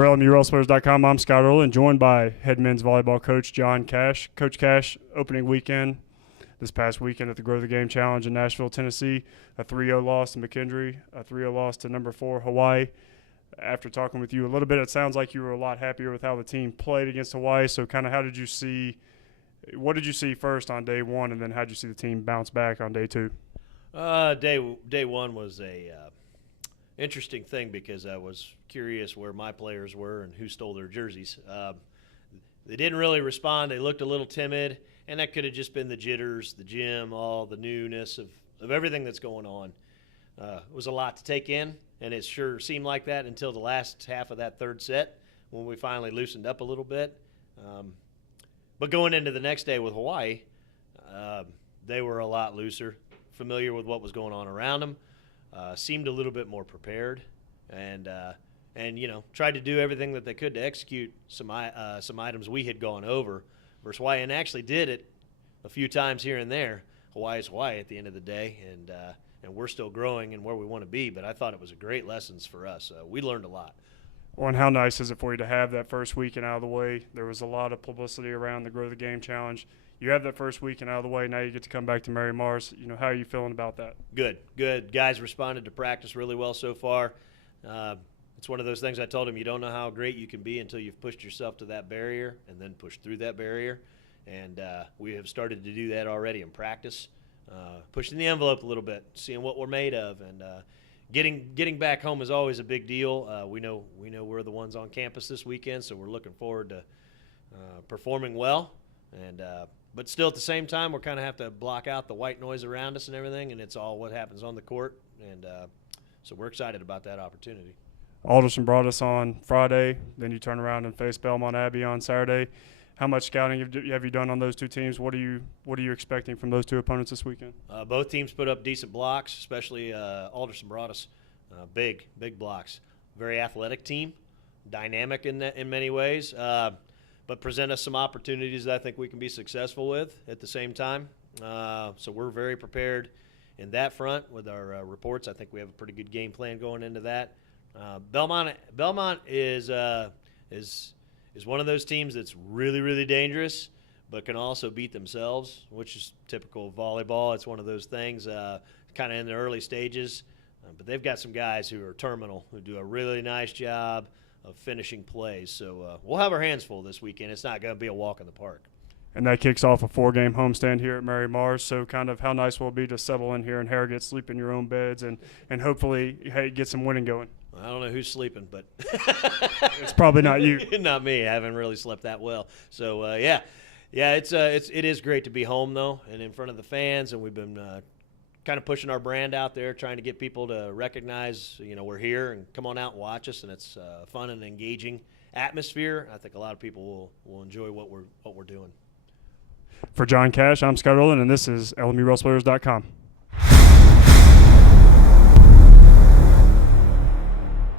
For LMUWrestlers.com, I'm Scott Earlin, joined by head men's volleyball coach John Cash. Coach Cash, opening weekend this past weekend at the Grow the Game Challenge in Nashville, Tennessee, a 3-0 loss to McKendree, a 3-0 loss to number 4 Hawaii. After talking with you a little bit, it sounds like you were a lot happier with how the team played against Hawaii. So kind of what did you see first on day one, and then how did you see the team bounce back on day two? Day one was a interesting thing because I was curious where my players were and who stole their jerseys. They didn't really respond. They looked a little timid, and that could have just been the jitters, the gym, all the newness of everything that's going on. It was a lot to take in, and it sure seemed like that until the last half of that third set when we finally loosened up a little bit. But going into the next day with Hawaii, they were a lot looser, familiar with what was going on around them, seemed a little bit more prepared, and tried to do everything that they could to execute some items we had gone over versus Hawaii, and actually did it a few times here and there. Hawaii's Hawaii at the end of the day, and we're still growing and where we want to be, but I thought it was a great lessons for us. We learned a lot. Well, and how nice is it for you to have that first weekend out of the way? There was a lot of publicity around the Grow the Game Challenge. You have that first weekend out of the way. Now you get to come back to Mary Mars. How are you feeling about that? Good. Guys responded to practice really well so far. It's one of those things I told them, you don't know how great you can be until you've pushed yourself to that barrier and then pushed through that barrier. And we have started to do that already in practice, pushing the envelope a little bit, seeing what we're made of. And getting back home is always a big deal. We know we're the ones on campus this weekend, so we're looking forward to performing well. And but still at the same time, we're kind of have to block out the white noise around us and everything, and it's all what happens on the court. And so we're excited about that opportunity. Alderson brought us on Friday. Then you turn around and face Belmont Abbey on Saturday. How much scouting have you done on those two teams? What are you expecting from those two opponents this weekend? Both teams put up decent blocks, especially Alderson brought us big blocks. Very athletic team, dynamic in many ways. But present us some opportunities that I think we can be successful with at the same time. So we're very prepared in that front with our reports. I think we have a pretty good game plan going into that. Belmont is one of those teams that's really, really dangerous, but can also beat themselves, which is typical of volleyball. It's one of those things kind of in the early stages. But they've got some guys who are terminal, who do a really nice job of finishing plays. So we'll have our hands full this weekend. It's not going to be a walk in the park. And that kicks off a 4-game homestand here at Mary Mars. So kind of how nice will it be to settle in here in Harrogate, sleep in your own beds, and hopefully, get some winning going? I don't know who's sleeping, but it's probably not you. Not me. I haven't really slept that well. So, it is great to be home, though, and in front of the fans, and we've been kind of pushing our brand out there, trying to get people to recognize, we're here and come on out and watch us, and it's a fun and engaging atmosphere. I think a lot of people will enjoy what we're doing. For John Cash, I'm Scott Rowland, and this is LMUWrestlers.com.